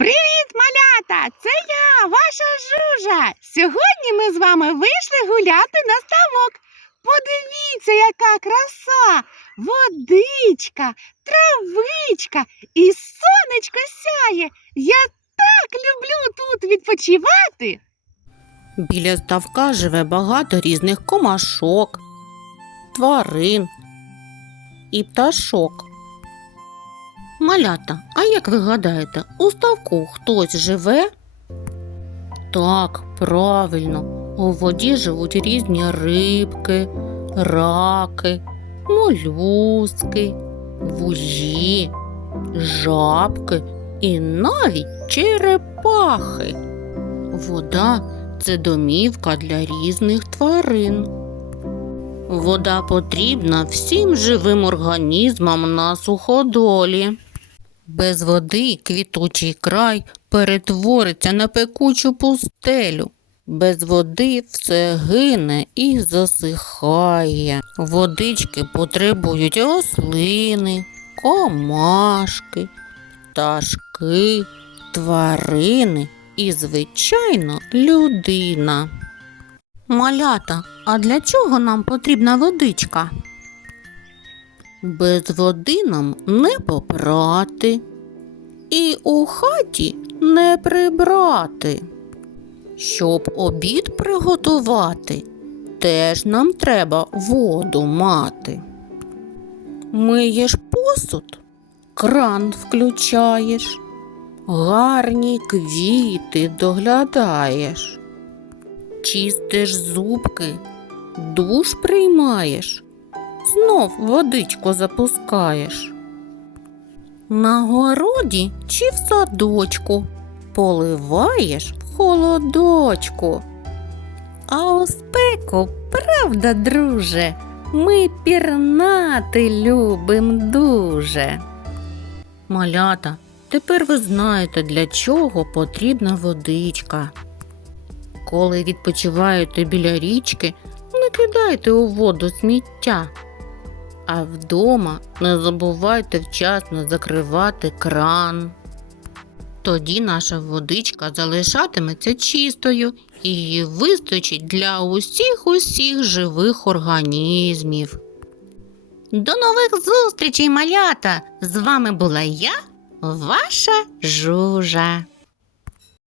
Привіт, малята! Це я, ваша жужа. Сьогодні ми з вами вийшли гуляти на ставок. Подивіться, яка краса! Водичка, травичка і сонечко сяє. Я так люблю тут відпочивати. Біля ставка живе багато різних комашок, тварин і пташок. Малята, а як ви гадаєте, у ставку хтось живе? Так, правильно, у воді живуть різні рибки, раки, молюски, вужі, жабки і навіть черепахи. Вода це домівка для різних тварин. Вода потрібна всім живим організмам на суходолі. Без води квітучий край перетвориться на пекучу пустелю. Без води все гине і засихає. Водички потребують рослини, комашки, пташки, тварини і, звичайно, людина. Малята, а для чого нам потрібна водичка? Без води нам не попрати і у хаті не прибрати. Щоб обід приготувати, теж нам треба воду мати. Миєш посуд, кран включаєш, гарні квіти доглядаєш, чистиш зубки, душ приймаєш, знов водичку запускаєш. На городі чи в садочку поливаєш в холодочку. А у спеку, правда, друже, ми пірнати любим дуже. Малята, тепер ви знаєте, для чого потрібна водичка. Коли відпочиваєте біля річки, не кидайте у воду сміття. А вдома не забувайте вчасно закривати кран. Тоді наша водичка залишатиметься чистою і її вистачить для усіх усіх живих організмів. До нових зустрічей, малята! З вами була я, ваша жужа.